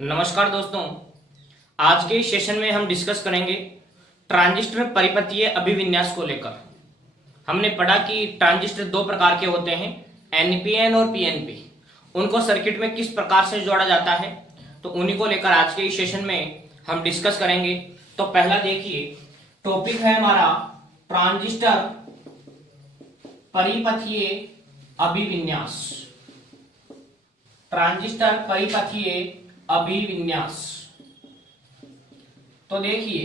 नमस्कार दोस्तों, आज के इस सेशन में हम डिस्कस करेंगे ट्रांजिस्टर परिपथीय अभिविन्यास को लेकर। हमने पढ़ा कि ट्रांजिस्टर दो प्रकार के होते हैं, एनपीएन और पीएनपी। उनको सर्किट में किस प्रकार से जोड़ा जाता है, तो उन्हीं को लेकर आज के इस सेशन में हम डिस्कस करेंगे। तो पहला देखिए, टॉपिक है हमारा ट्रांजिस्टर परिपथीय अभिविन्यास। ट्रांजिस्टर परिपथीय अभिविन्यास। तो देखिए,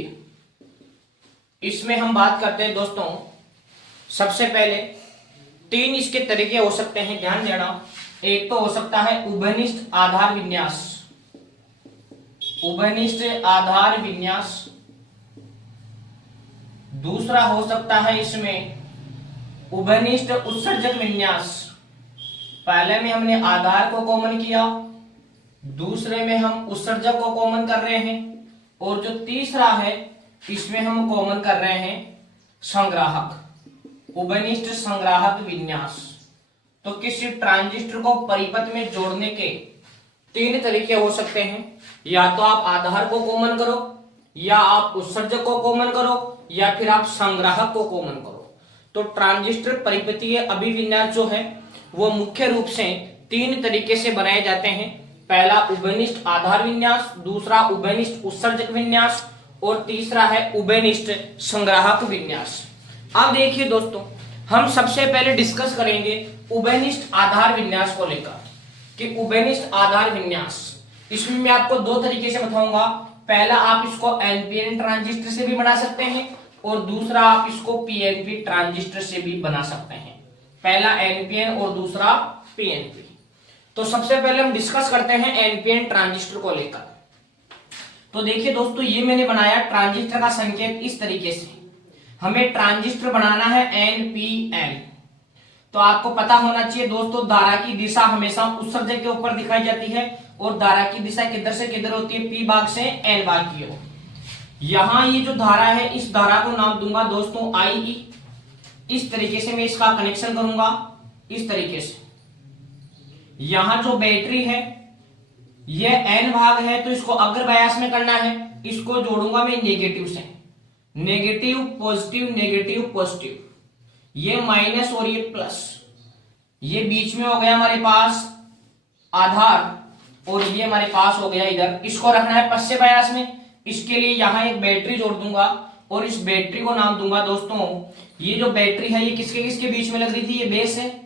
इसमें हम बात करते हैं दोस्तों, सबसे पहले तीन इसके तरीके हो सकते हैं, ध्यान देना। एक तो हो सकता है उभयनिष्ठ आधार विन्यास, उभयनिष्ठ आधार विन्यास। दूसरा हो सकता है इसमें उभयनिष्ठ उत्सर्जक विन्यास। पहले में हमने आधार को कॉमन किया, दूसरे में हम उत्सर्जक को कॉमन कर रहे हैं, और जो तीसरा है इसमें हम कॉमन कर रहे हैं संग्राहक, उभयनिष्ठ संग्राहक विन्यास। तो किसी ट्रांजिस्टर को परिपथ में जोड़ने के तीन तरीके हो सकते हैं, या तो आप आधार को कॉमन करो, या आप उत्सर्जक को कॉमन करो, या फिर आप संग्राहक को कॉमन करो। तो ट्रांजिस्टर परिपथीय अभिविन्यास जो है वो मुख्य रूप से तीन तरीके से बनाए जाते हैं। पहला उभयनिष्ठ आधार विन्यास, दूसरा उभयनिष्ठ उत्सर्जक विन्यास, और तीसरा है उभयनिष्ठ संग्राहक विन्यास। अब देखिए दोस्तों, हम सबसे पहले डिस्कस करेंगे उभयनिष्ठ आधार विन्यास को लेकर कि उभयनिष्ठ आधार विन्यास, इसमें मैं आपको दो तरीके से बताऊंगा। पहला, आप इसको एनपीएन ट्रांजिस्टर से भी बना सकते हैं, और दूसरा आप इसको पीएनपी ट्रांजिस्टर से भी बना सकते हैं। पहला एनपीएन और दूसरा पीएनपी। तो सबसे पहले हम डिस्कस करते हैं एनपीएन ट्रांजिस्टर को लेकर। तो देखिए दोस्तों, ये मैंने बनाया ट्रांजिस्टर का संकेत इस तरीके से। हमें ट्रांजिस्टर बनाना है एनपीएन। तो आपको पता होना चाहिए दोस्तों, धारा की दिशा हमेशा उत्सर्जक के ऊपर दिखाई जाती है, और धारा की दिशा किधर से किधर होती है, पी भाग से एन भाग की ओर। यहां ये जो धारा है, इस धारा को नाम दूंगा दोस्तों आई। इस तरीके से मैं इसका कनेक्शन करूंगा, इस तरीके से। यहां जो बैटरी है ये एन भाग है, तो इसको अग्र बायस में करना है। इसको जोड़ूंगा मैं नेगेटिव से, नेगेटिव पॉजिटिव नेगेटिव पॉजिटिव, ये माइनस और ये प्लस। ये बीच में हो गया हमारे पास आधार, और ये हमारे पास हो गया इधर। इसको रखना है पश्चिम बायस में। इसके लिए यहां एक बैटरी जोड़ दूंगा, और इस बैटरी को नाम दूंगा दोस्तों, ये जो बैटरी है ये किसके किसके बीच में लग रही थी, ये बेस है।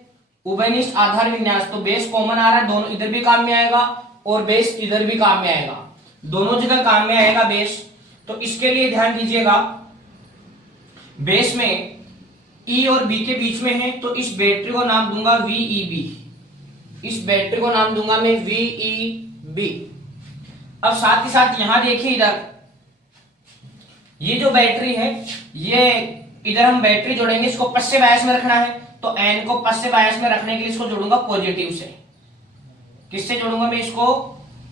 उभयनिष्ठ आधार विन्यास, तो बेस कॉमन आ रहा है, दोनों इधर भी काम में आएगा और बेस इधर भी काम में आएगा, दोनों जगह काम में आएगा बेस। तो इसके लिए ध्यान दीजिएगा, बेस में ई और बी के बीच में है, तो इस बैटरी को नाम दूंगा वीईबी। इस बैटरी को नाम दूंगा मैं वीईबी। अब साथ ही साथ यहां देखिए, इधर ये जो बैटरी है, ये इधर हम बैटरी जोड़ेंगे, इसको पश्चिम बायस में रखना है। तो एन को पश्चिम बायस में रखने के लिए इसको जोड़ूंगा पॉजिटिव से। किससे जोड़ूंगा मैं इसको,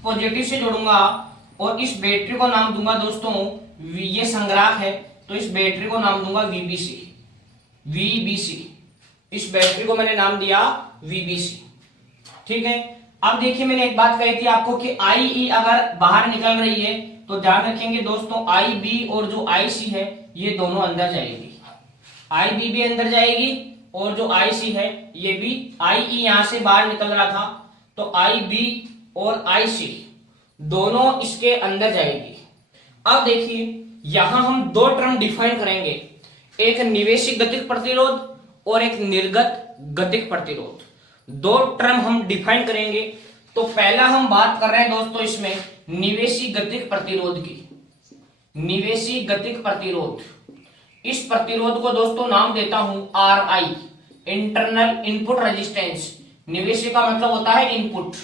पॉजिटिव से जोड़ूंगा। और इस बैटरी को नाम दूंगा दोस्तों, ये संग्राहक है, तो इस बैटरी को नाम दूंगा वीबीसी। वीबीसी, इस बैटरी को मैंने नाम दिया वीबीसी। ठीक है। अब देखिए, मैंने एक बात कही थी आपको कि आई अगर बाहर निकल रही है, तो ध्यान रखेंगे दोस्तों, आई बी और जो आई सी है ये दोनों अंदर जाएगी। आई बी भी अंदर जाएगी, और जो आई सी है ये भी, आई ई यहां से बाहर निकल रहा था, तो आई बी और आई सी दोनों इसके अंदर जाएगी। अब देखिए, यहां हम दो टर्म डिफाइन करेंगे, एक निवेशी गतिक प्रतिरोध और एक निर्गत गतिक प्रतिरोध। दो टर्म हम डिफाइन करेंगे। तो पहला हम बात कर रहे हैं दोस्तों इसमें निवेशी गतिक प्रतिरोध की। निवेशी गतिक प्रतिरोध, इस प्रतिरोध को दोस्तों नाम देता हूं R I, internal input resistance. निवेशी का मतलब होता है इनपुट,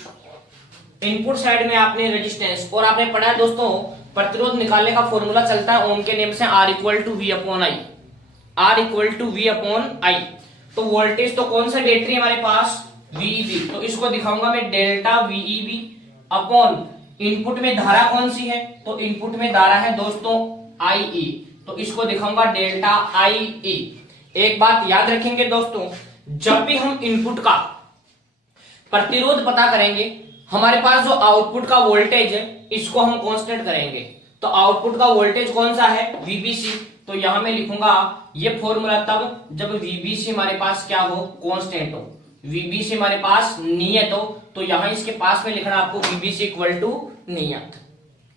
इनपुट साइड में आपने रेजिस्टेंस। और आपने पढ़ा है दोस्तों, प्रतिरोध निकालने का फॉर्मूला चलता है ओम के नियम से, R equal to V upon I. R equal to V upon I. तो वोल्टेज तो कौन सा बैटरी है हमारे पास, वीईबी, तो इसको दिखाऊंगा मैं डेल्टा वीईबी अपॉन इनपुट में धारा कौन सी है, तो इनपुट में धारा है दोस्तों आईई, तो इसको दिखाऊंगा डेल्टा आईई। एक बात याद रखेंगे दोस्तों, जब भी हम इनपुट का प्रतिरोध पता करेंगे, हमारे पास जो आउटपुट का वोल्टेज है इसको हम कांस्टेंट करेंगे। तो आउटपुट का वोल्टेज कौन सा है? वीबीसी। तो यहां मैं लिखूंगा ये फॉर्मूला तब जब वीबीसी हमारे पास क्या हो? कांस्टेंट हो। वीबीसी हमारे पास नियत हो, तो यहां इसके पास में लिखना आपको वीबीसी इक्वल टू नियत।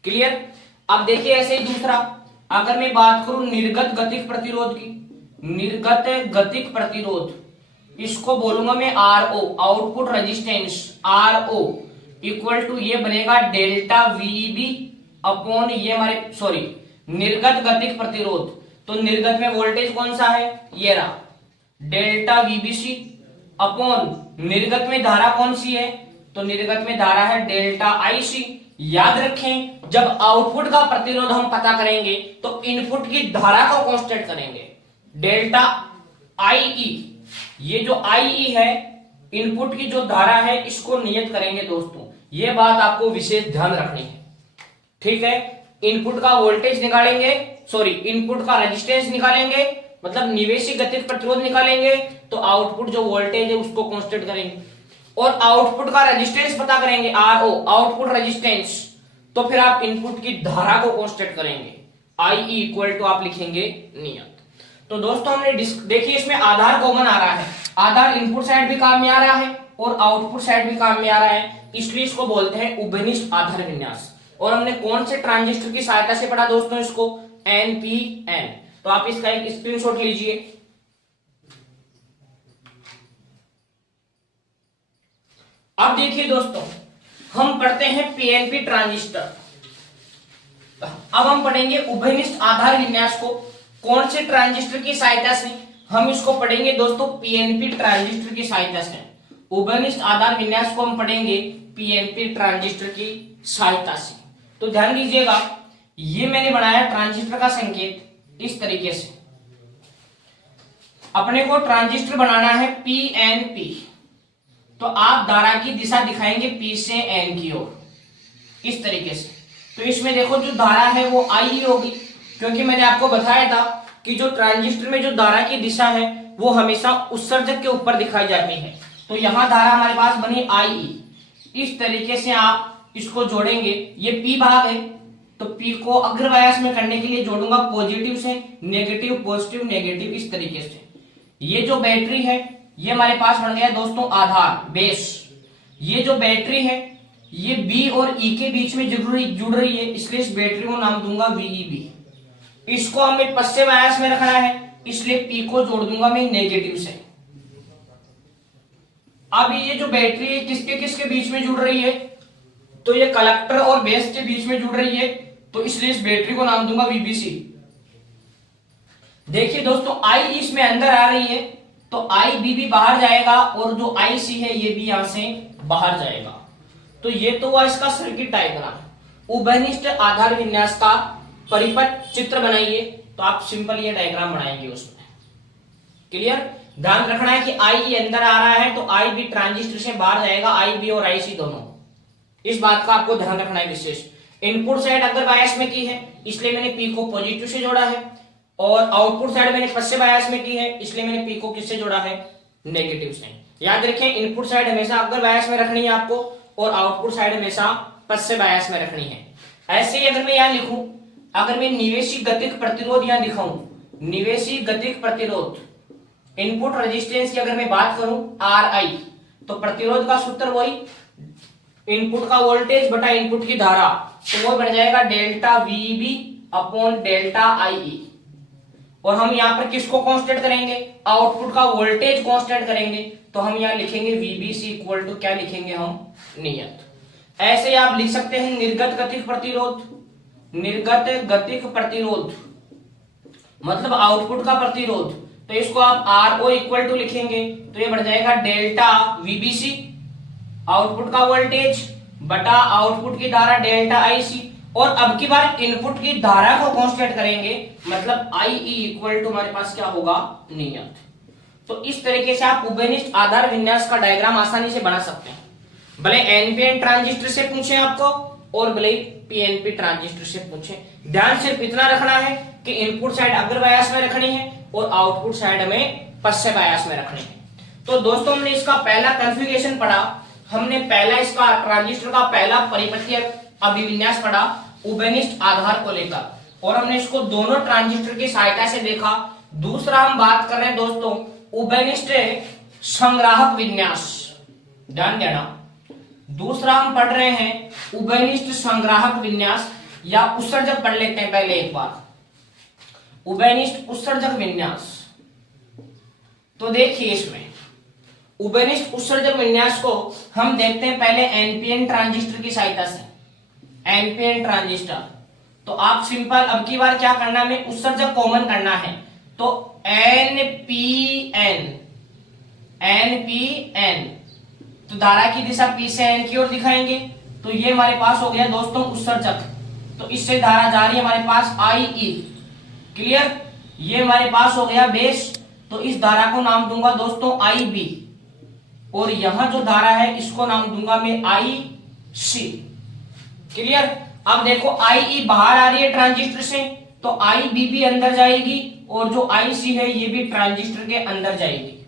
क्लियर? अब देखिए ऐसे ही दूसरा, अगर मैं बात करूं निर्गत गतिक प्रतिरोध की, निर्गत गतिक प्रतिरोध, इसको बोलूंगा मैं RO, output resistance RO equal to ये बनेगा डेल्टा वीबी अपॉन ये हमारे सॉरी निर्गत गतिक प्रतिरोध। तो निर्गत में वोल्टेज कौन सा है? ये रहा डेल्टा वीबीसी अपॉन निर्गत में धारा कौन सी है? तो निर्गत में धारा है डेल्टा आईसी। याद रखें जब आउटपुट का प्रतिरोध हम पता करेंगे तो इनपुट की धारा को कांस्टेंट करेंगे। डेल्टा आईई, ये जो आईई है इनपुट की जो धारा है इसको नियत करेंगे दोस्तों। ये बात आपको विशेष ध्यान रखनी है, ठीक है। इनपुट का वोल्टेज निकालेंगे, सॉरी इनपुट का रेजिस्टेंस निकालेंगे, मतलब निवेशी गतिज प्रतिरोध निकालेंगे, तो आउटपुट जो वोल्टेज है उसको कांस्टेंट करेंगे और आउटपुट का रेजिस्टेंस पता करेंगे आरओ, आउटपुट रेजिस्टेंस। तो फिर आप इनपुट की धारा को कांस्टेंट करेंगे, आई इक्वल टू आप लिखेंगे नियत। तो दोस्तों हमने देखिए इसमें आधार कॉमन आ रहा है, आधार इनपुट साइड भी काम में आ रहा है और आउटपुट साइड भी काम में आ रहा है, इसलिए इसको बोलते हैं उभयनिष्ठ आधार विन्यास। और हमने कौन से ट्रांजिस्टर की सहायता से पढ़ा दोस्तों? इसको एनपीएन। तो आप इसका एक स्क्रीनशॉट लीजिए। अब देखिए दोस्तों हम पढ़ते हैं पीएनपी ट्रांजिस्टर। अब हम पढ़ेंगे उभयनिष्ठ आधार विन्यास को कौन से ट्रांजिस्टर की सहायता से? हम इसको पढ़ेंगे दोस्तों पीएनपी ट्रांजिस्टर की सहायता से। उभयनिष्ठ आधार विन्यास को हम पढ़ेंगे पीएनपी ट्रांजिस्टर की सहायता से। तो ध्यान दीजिएगा, ये मैंने बनाया ट्रांजिस्टर का संकेत इस तरीके से। अपने को ट्रांजिस्टर बनाना है पीएनपी, तो आप धारा की दिशा दिखाएंगे पी से एन की ओर इस तरीके से। तो इसमें देखो जो धारा है वो आई होगी, क्योंकि मैंने आपको बताया था कि जो ट्रांजिस्टर में जो धारा की दिशा है वो हमेशा उत्सर्जक के ऊपर दिखाई जाती है। तो यहां धारा हमारे पास बनी आई। इस तरीके से आप इसको जोड़ेंगे, ये पी भाग है तो पी को अग्रवायास में करने के लिए जोड़ूंगा पॉजिटिव से नेगेटिव, पॉजिटिव नेगेटिव इस तरीके से। ये जो बैटरी है ये हमारे पास बन गया दोस्तों आधार, बेस। ये जो बैटरी है ये बी और ई के बीच में जुड़ रही है, इसलिए इस बैटरी को नाम दूंगा वीईबी। इसको हमें पश्चिम आयास में रखना है, इसलिए पी को जोड़ दूंगा मैं नेगेटिव से। अब ये जो बैटरी है किसके किसके बीच में जुड़ रही है? तो ये कलेक्टर और बेस के बीच में जुड़ रही है, तो इसलिए इस बैटरी को नाम दूंगा वीबीसी। देखिए दोस्तों आई इसमें अंदर आ रही है तो आई बी बाहर जाएगा और जो आई सी है ये भी यहां से बाहर जाएगा। तो ये तो हुआ इसका सर्किट डायग्राम। उभयनिष्ठ आधार विन्यास का परिपथ चित्र बनाइए, तो आप सिंपल ये डायग्राम बनाएंगे उसमें। क्लियर? ध्यान रखना है कि आई अंदर आ रहा है तो आई भी ट्रांजिस्टर से बाहर जाएगा, आई बी और आई सी दोनों। इस बात का आपको ध्यान रखना है विशेष। इनपुट साइड अगर बायस में की है इसलिए मैंने पी को पॉजिटिव से जोड़ा है, और आउटपुट साइड मैंने पश्चिम बायस में की है इसलिए मैंने पी को किससे जोड़ा है? नेगेटिव से। याद रखें इनपुट साइड हमेशा अगर बायस में रखनी है आपको और आउटपुट साइड हमेशा पश्चिम बायस में रखनी है। ऐसे ही अगर मैं यहां लिखूं, अगर मैं निवेशी गतिक प्रतिरोध यहां दिखाऊं, निवेशी गतिक प्रतिरोध, इनपुट रेजिस्टेंस की अगर मैं बात करूं आर आई, तो प्रतिरोध का सूत्र वही इनपुट का वोल्टेज बटा इनपुट की धारा, तो वो बन जाएगा डेल्टा वीबी अपॉन डेल्टा आईई। और हम यहां पर किसको कांस्टेंट करेंगे? आउटपुट का वोल्टेज कांस्टेंट करेंगे, तो हम यहां लिखेंगे वीबीसी इक्वल टू क्या लिखेंगे हम? नियत। ऐसे आप लिख सकते हैं निर्गत गतिक प्रतिरोध, निर्गत गतिक प्रतिरोध मतलब आउटपुट का प्रतिरोध, तो इसको आप आर ओ इक्वल टू लिखेंगे, तो ये बढ़ जाएगा डेल्टा वीबीसी आउटपुट का वोल्टेज बटा आउटपुट की धारा डेल्टा आईसी। और अब की बार इनपुट की धारा को कांस्टेंट करेंगे, मतलब आई इक्वल टू हमारे पास क्या होगा? नियत। तो इस तरीके से आप उभयनिष्ठ आधार विन्यास का डायग्राम आसानी से बना सकते हैं, भले एनपीएन ट्रांजिस्टर से पूछे आपको और भले पीएनपी ट्रांजिस्टर से पूछे। ध्यान सिर्फ इतना रखना है कि इनपुट साइड अग्र बायस में रखनी है और आउटपुट साइड में पश्चिम बायस में रखनी है। तो दोस्तों हमने इसका पहला कॉन्फ़िगरेशन पढ़ा। हमने पहला इसका ट्रांजिस्टर का पहला परिपथीय अभिविन्यास पढ़ा उभयनिष्ठ आधार को लेकर, और हमने इसको दोनों ट्रांजिस्टर की सहायता से देखा। दूसरा हम बात कर रहे हैं दोस्तों उभयनिष्ठ संग्राहक विन्यास, ध्यान देना। दूसरा हम पढ़ रहे हैं उभयनिष्ठ संग्राहक विन्यास, या उत्सर्जक पढ़ लेते हैं पहले एक बार, उभयनिष्ठ उत्सर्जक विन्यास। तो देखिए इसमें उभयनिष्ठ उत्सर्जक विन्यास को हम देखते हैं पहले एनपीएन ट्रांजिस्टर की सहायता से। एनपीएन ट्रांजिस्टर, तो आप सिंपल अब की बार क्या करना है, उत्सर्जक कॉमन करना है। तो एनपीएन, एनपीएन, तो धारा की दिशा पी से एन की ओर दिखाएंगे। तो ये हमारे पास हो गया दोस्तों उत्सर्जक, तो इससे धारा जा रही है हमारे पास आई ई, क्लियर। ये हमारे पास हो गया बेस, तो इस धारा को नाम दूंगा दोस्तों आई बी, और यहां जो धारा है इसको नाम दूंगा मैं आई सी, क्लियर। अब देखो आई ई बाहर आ रही है ट्रांजिस्टर से, तो आई बी भी अंदर जाएगी, और जो आई सी है ये भी ट्रांजिस्टर के अंदर जाएगी।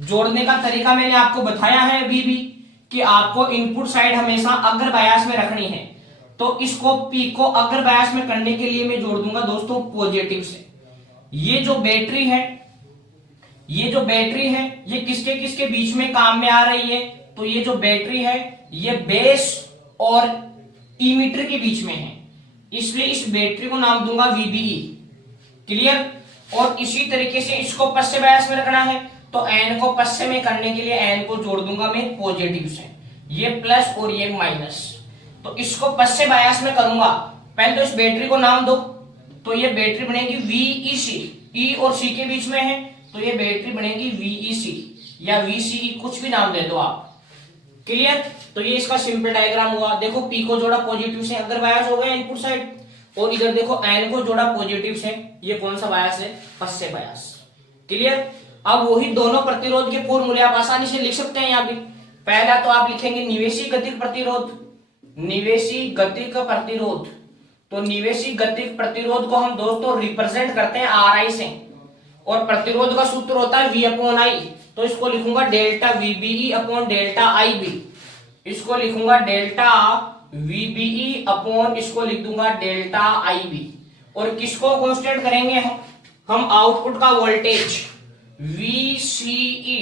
जोड़ने का तरीका मैंने आपको बताया है अभी भी, कि आपको इनपुट साइड हमेशा अग्र बायस में रखनी है। तो इसको पी को अग्र बायस में करने के लिए मैं जोड़ दूंगा दोस्तों पॉजिटिव से। ये जो बैटरी है, ये जो बैटरी है ये किसके किसके बीच में काम में आ रही है, तो ये जो बैटरी है ये बेस और इमीटर के बीच में है, इसलिए इस बैटरी को नाम दूंगा वीबीई, क्लियर। और इसी तरीके से इसको पश्चिम बायस में रखना है, तो एन को पश्चिम में करने के लिए एन को जोड़ दूंगा मैं पॉजिटिव से, ये प्लस और ये माइनस। तो इसको पश्चिम बायस में करूंगा, पहले तो इस बैटरी को नाम दो, तो ये बैटरी बनेगी वीईसी, ई और सी के बीच में है, तो ये बैटरी बनेगी वीईसी या वीसीई, कुछ भी नाम दे दो आप, क्लियर। तो ये इसका सिंपल डायग्राम हुआ। देखो पी को जोड़ा पॉजिटिव से, अगर बायस हो गया इनपुट साइड, और इधर देखो एन को जोड़ा पॉजिटिव से, ये कौन सा बायस है, पश्चिम बायस, क्लियर। अब वही दोनों प्रतिरोध के पूर्ण मूल्य आप आसानी से लिख सकते हैं यहाँ भी। पहला तो आप लिखेंगे निवेशी गतिक प्रतिरोध, निवेशी गतिक प्रतिरोध। तो निवेशी गतिक प्रतिरोध को हम दोस्तों रिप्रेजेंट करते हैं आर आई से, और प्रतिरोध का सूत्र होता है वी अपॉन आई, तो इसको लिखूंगा delta VBE upon delta I B, इसको लिखूंगा डेल्टा वीबीई अपॉन, इसको लिख दूंगा डेल्टा आई बी। और किसको कांस्टेंट करेंगे हम आउटपुट का वोल्टेज वीसीई,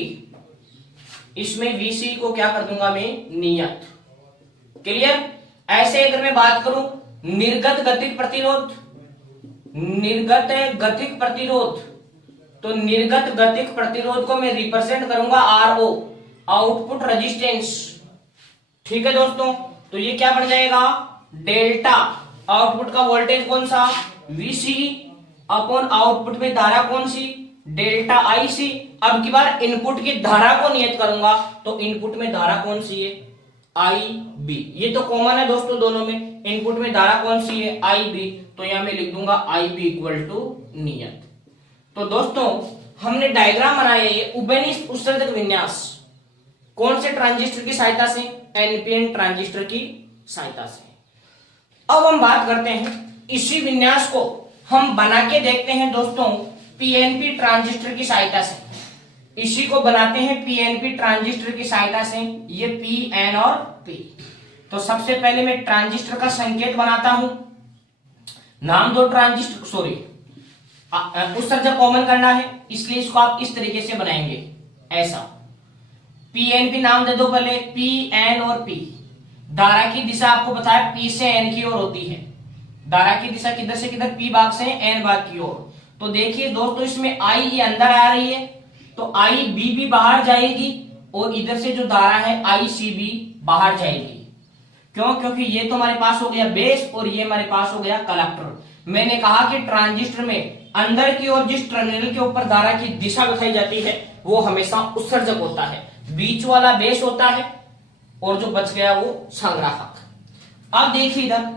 इसमें वीसीई को क्या कर दूंगा मैं नियत, क्लियर। ऐसे अगर मैं बात करूं निर्गत गतिक प्रतिरोध, निर्गत गतिक प्रतिरोध, तो निर्गत गतिक प्रतिरोध को मैं रिप्रेजेंट करूंगा आरओ, आउटपुट रेजिस्टेंस, ठीक है दोस्तों। तो ये क्या बन जाएगा डेल्टा आउटपुट का वोल्टेज कौन सा वीसी अपॉन आउटपुट में धारा कौन सी डेल्टा आई सी। अब की बार इनपुट की धारा को नियत करूंगा, तो इनपुट में धारा कौन सी है आई बी, ये तो कॉमन है दोस्तों दोनों में, इनपुट में धारा कौन सी है आई बी, तो यहां मैं लिख दूंगा आई बी इक्वल टू नियत। तो दोस्तों हमने डायग्राम बनाया ये उभयनिष्ठ उत्सर्जक विन्यास, कौन से ट्रांजिस्टर की सहायता से, एनपीएन ट्रांजिस्टर की सहायता से। अब हम बात करते हैं इसी विन्यास को हम बना के देखते हैं दोस्तों पीएनपी ट्रांजिस्टर की सहायता से, इसी को बनाते हैं पीएनपी ट्रांजिस्टर की सहायता से, ये पी एन और पी। तो सबसे पहले मैं ट्रांजिस्टर का संकेत बनाता हूं, नाम दो ट्रांजिस्टर, सॉरी उत्सर्जक कॉमन करना है, इसलिए इसको आप इस तरीके से बनाएंगे ऐसा, पीएनपी नाम दे दो पहले, पी एन और पी। धारा की दिशा आपको बताया पी से एन की ओर होती है, धारा की दिशा किधर से किधर, पी भाग से एन भाग की ओर। तो देखिए दोस्तों इसमें आई ये अंदर आ रही है, तो आई बी भी बाहर जाएगी, और इधर से जो धारा है आई सी भी बाहर जाएगी। क्यों? क्योंकि ये तो हमारे पास हो गया बेस और ये हमारे पास हो गया कलेक्टर। मैंने कहा कि ट्रांजिस्टर में अंदर की ओर जिस टर्मिनल के ऊपर धारा की दिशा बताई जाती है वो हमेशा उत्सर्जक होता है, बीच वाला बेस होता है और जो बच गया वो संग्राहक। अब देखिए इधर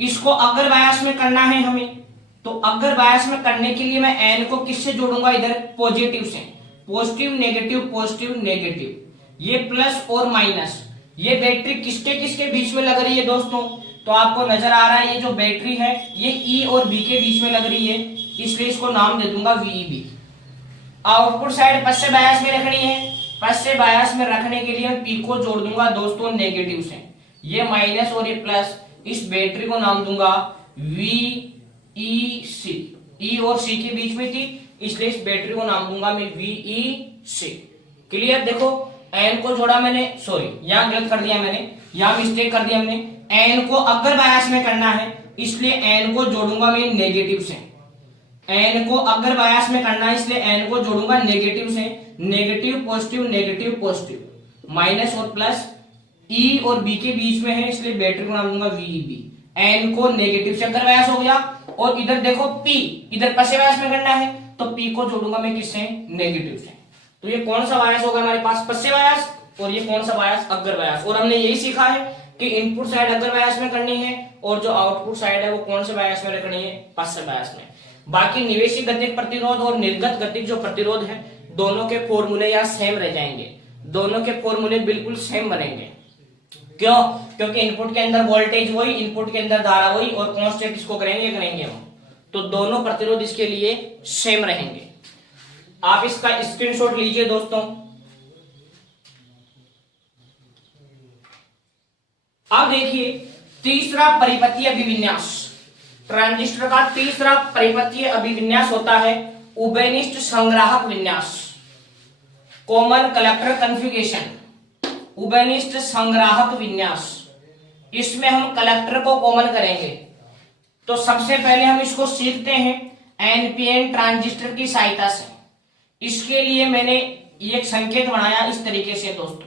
इसको अग्र बायस में करना है हमें, तो अग्र बायस में करने के लिए मैं एन को किससे जोड़ूंगा, इधर पॉजिटिव से, पॉजिटिव नेगेटिव, ये प्लस और माइनस। ये बैटरी किसके किसके बीच में लग रही है दोस्तों, तो आपको नजर आ रहा है ये जो बैटरी है ये ई और बी के बीच में लग रही है, इसलिए इसको नाम दे दूंगा वीईबी। आउटपुट साइड पश्चिम बायस में रखनी है, पश्चिम बायस में रखने के लिए मैं पी को जोड़ दूंगा दोस्तों नेगेटिव से, ये माइनस और ये प्लस, इस बैटरी को नाम दूंगा VEC, ई और सी के बीच में थी इसलिए इस बैटरी को नाम दूंगा मैं VEC। क्लियर? देखो एन को जोड़ा मैंने, सॉरी यहां गलत कर दिया मैंने, यहां मिस्टेक कर दिया हमने, एन को अगर बायस में करना है इसलिए एन को जोड़ूंगा मैं नेगेटिव से, एन को अगर बायस में करना है इसलिए एन को जोड़ूंगा नेगेटिव से, नेगेटिव पॉजिटिव माइनस और प्लस, ई और बी के बीच में है इसलिए बैटरी को नाम दूंगा VEB। एन को नेगेटिव से अगर बायस हो गया, और इधर देखो पी, इधर पश्चिम बायस में करना है तो पी को जोड़ूंगा मैं किससे? नेगेटिव से। तो ये कौन सा बायस होगा हमारे पास? पश्चिम बायस। और ये कौन सा बायस? अग्र बायस। और हमने यही सीखा है कि इनपुट साइड अग्र बायस में करनी है और जो आउटपुट साइड है वो कौन से बायस में करनी है? पश्चिम बायस में। बाकी निवेशी गतिक प्रतिरोध और निर्गत गतिक जो प्रतिरोध है दोनों के फॉर्मूले यहाँ सेम रह जाएंगे, दोनों के फॉर्मूले बिल्कुल सेम बनेंगे। क्यों? क्योंकि इनपुट के अंदर वोल्टेज वही, इनपुट के अंदर धारा वही, और कांस्टेंट किसको करेंगे हम, तो दोनों प्रतिरोध इसके लिए सेम रहेंगे। आप इसका स्क्रीनशॉट लीजिए दोस्तों। अब देखिए तीसरा परिपथीय अभिविन्यास, ट्रांजिस्टर का तीसरा परिपथीय अभिविन्यास होता है उभयनिष्ठ संग्राहक विन्यास, कॉमन कलेक्टर कॉन्फ़िगरेशन, उभयनिष्ठ संग्राहक विन्यास। इसमें हम कलेक्टर को कॉमन करेंगे। तो सबसे पहले हम इसको सीखते हैं एनपीएन ट्रांजिस्टर की सहायता से। इसके लिए मैंने एक संकेत बनाया इस तरीके से दोस्तों।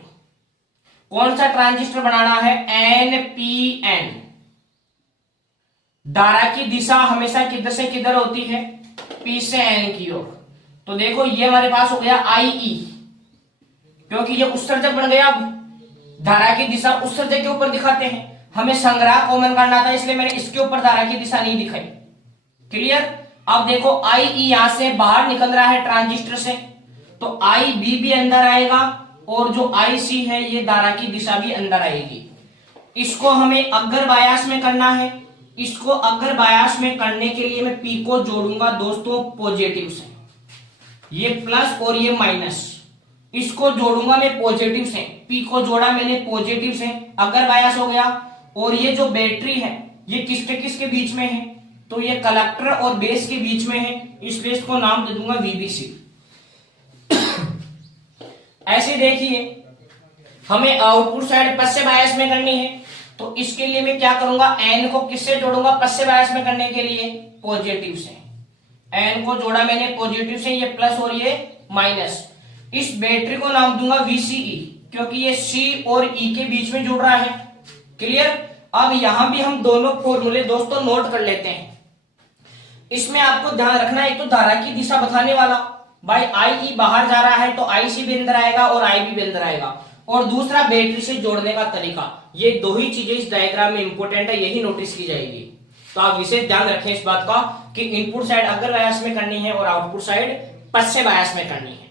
कौन सा ट्रांजिस्टर बनाना है? एनपीएन। धारा की दिशा हमेशा किधर से किधर होती है? पी से एन की ओर। तो देखो ये हमारे पास हो गया आईई, क्योंकि ये उत्सर्जक बन गया। अब धारा की दिशा उत्सर्जक के ऊपर दिखाते हैं, हमें संग्राहक कॉमन करना था इसलिए मैंने इसके ऊपर धारा की दिशा नहीं दिखाई। क्लियर? अब देखो आईई यहां से बाहर निकल रहा है ट्रांजिस्टर से, तो आईबी भी अंदर आएगा और जो आईसी है ये धारा की दिशा भी अंदर आएगी। इसको हमें अग्र बायस में करना है। इसको अग्र बायस में करने के लिए मैं पी को जोड़ूंगा दोस्तों पॉजिटिव से, ये प्लस और ये माइनस, इसको जोड़ूंगा मैं पॉजिटिव से। पी को जोड़ा मैंने पॉजिटिव से, अगर बायस हो गया। और ये जो बैटरी है ये किसके किसके बीच में है? तो ये कलेक्टर और बेस के बीच में है, इसलिए इसको नाम दे दूंगा VBC। ऐसे देखिए हमें आउटपुट साइड पश्चिम बायस में करनी है, तो इसके लिए मैं क्या करूंगा? एन को किससे जोड़ूंगा पश्चिम बायस में करने के लिए? पॉजिटिव से। एन को जोड़ा मैंने पॉजिटिव से, ये प्लस और ये माइनस। इस बैटरी को नाम दूंगा VCE, क्योंकि ये C और E के बीच में जुड़ रहा है। क्लियर? अब यहां भी हम दोनों फॉर्मूले दोस्तों नोट कर लेते हैं। इसमें आपको ध्यान रखना है, एक तो धारा की दिशा बताने वाला, भाई IE बाहर जा रहा है तो IC भी अंदर आएगा और IB भी अंदर आएगा, और दूसरा बैटरी से जोड़ने का तरीका। ये दो ही चीजें इस डायग्राम में इंपॉर्टेंट है, यही नोटिस की जाएगी। तो आप विशेष ध्यान रखें इस बात का कि इनपुट साइड अग्र बायस में करनी है और आउटपुट साइड पश्चिम बायस में करनी है।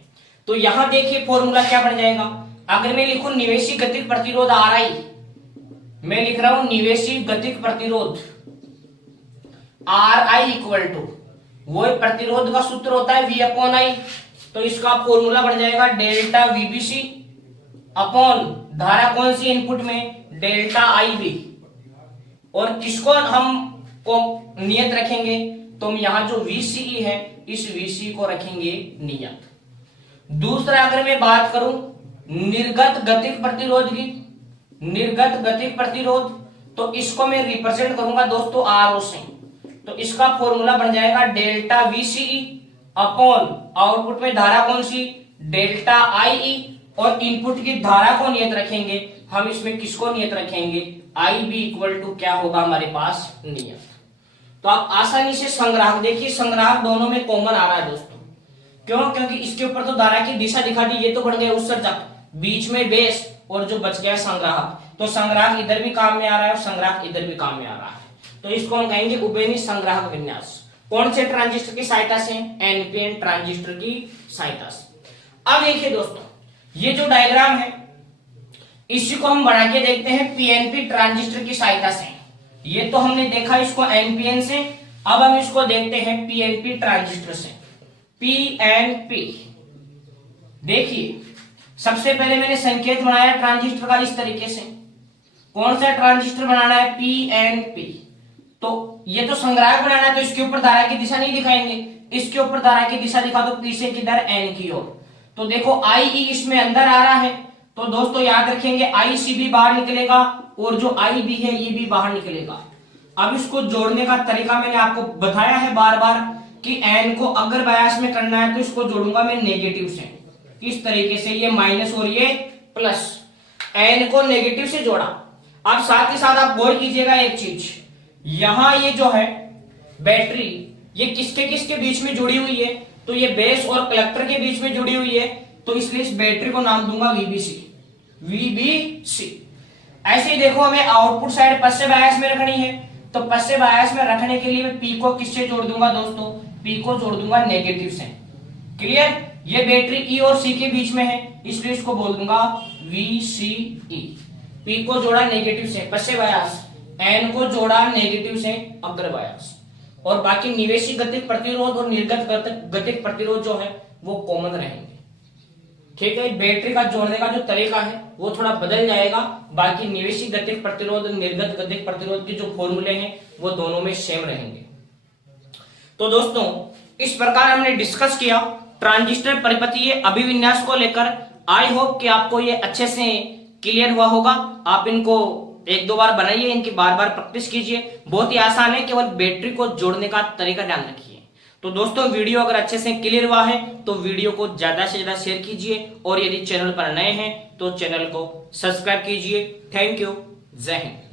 तो यहां देखिए फॉर्मूला क्या बन जाएगा। अगर मैं लिखूं निवेशी गतिक प्रतिरोध RI, मैं लिख रहा हूं निवेशी गतिक प्रतिरोध RI इक्वल टू, वो प्रतिरोध का सूत्र होता है V/I। तो इसका फॉर्मूला बन जाएगा डेल्टा VBC अपॉन धारा कौन सी इनपुट में? Delta IB। और किसको हम को नियत रखेंगे? तो हम यहां जो VCE है इस VCE को रखेंगे नियत। दूसरा अगर मैं बात करूं निर्गत गतिक प्रतिरोध की, निर्गत गतिक प्रतिरोध, तो इसको मैं रिप्रेजेंट करूंगा दोस्तों RO से। तो इसका फॉर्मूला बन जाएगा डेल्टा VCE अपॉन आउटपुट में धारा कौन सी? डेल्टा IE, और इनपुट की धारा को नियत रखेंगे हम। इसमें किसको नियत रखेंगे? IB इक्वल टू क्या होगा हमारे पास? नियत। तो आप आसानी से संग्राहक देखिए, संग्राहक दोनों में कॉमन आ रहा है दोस्तों। क्यों? क्योंकि इसके ऊपर तो धारा की दिशा दिखा दी, ये तो बन गया उत्सर्जक, बीच में बेस, और जो बच गया संग्राहक। तो संग्राहक इधर भी काम में आ रहा है और संग्राहक इधर भी काम में आ रहा है। तो इसको हम कहेंगे उभयनिष्ठ संग्राहक विन्यास। कौन से ट्रांजिस्टर की सहायता से? एनपीएन ट्रांजिस्टर की सहायता से। अब देखिए दोस्तों ये जो डायग्राम है इसी को हम बना के देखते हैं पीएनपी ट्रांजिस्टर की सहायता से। ये तो हमने देखा इसको एनपीएन से, अब हम इसको देखते हैं पीएनपी ट्रांजिस्टर से। पीएनपी देखिए सबसे पहले मैंने संकेत बनाया ट्रांजिस्टर का इस तरीके से। कौन सा ट्रांजिस्टर बनाना है? PNP। तो ये तो संग्राहक बनाना है, तो इसके ऊपर धारा की दिशा नहीं दिखाएंगे, इसके ऊपर धारा की दिशा दिखा दो P से किधर? N की ओर। तो देखो IE इसमें अंदर आ रहा है, तो दोस्तों याद रखेंगे IC भी बाहर निकलेगा और जो IB है ये भी बाहर निकलेगा। अब इसको जोड़ने का तरीका मैंने आपको बताया है बार बार कि N को अगर बायस में करना है तो इसको जोड़ूंगा मैं नेगेटिव से, इस तरीके से, ये माइनस और ये प्लस, N को नेगेटिव से जोड़ा। अब साथ ही साथ आप गौर कीजिएगा एक चीज, यहां ये जो है बैटरी ये किसके किसके बीच में जुड़ी हुई है? तो ये बेस और कलेक्टर के बीच में जुड़ी हुई है, तो इसलिए इस बैटरी को नाम दूंगा VBC। ऐसे ही देखो हमें आउटपुट साइड पश्चिम बायस में रखनी है, तो पश्चिम बायस में रखने के लिए मैं P को किससे जोड़ दूंगा दोस्तों? P को जोड़ दूंगा नेगेटिव से। क्लियर? ये बैटरी E और C के बीच में है, इसलिए इसको बोल दूंगा VCE। P को जोड़ा नेगेटिव से पश्चिम बायस, N को जोड़ा नेगेटिव से अग्र बायस, और बाकी निवेशी गतिक प्रतिरोध और निर्गत गतिक प्रतिरोध जो है वो कॉमन रहेंगे। ठीक है, बैटरी का जोड़ने का जो तरीका है वो थोड़ा बदल जाएगा, बाकी निवेशी गतिक प्रतिरोध और निर्गत गतिक प्रतिरोध के जो फॉर्मूले हैं वो दोनों में सेम रहेंगे। तो दोस्तों इस प्रकार हमने डिस्कस किया ट्रांजिस्टर परिपथीय अभिविन्यास को लेकर। आई होप कि आपको ये अच्छे से क्लियर हुआ होगा। आप इनको एक दो बार बनाइए, इनकी बार बार प्रैक्टिस कीजिए, बहुत ही आसान है, केवल बैटरी को जोड़ने का तरीका ध्यान रखिए। तो दोस्तों वीडियो अगर अच्छे से क्लियर हुआ है तो वीडियो को ज्यादा से ज्यादा शेयर कीजिए, और यदि चैनल पर नए हैं तो चैनल को सब्सक्राइब कीजिए। थैंक यू, जय हिंद।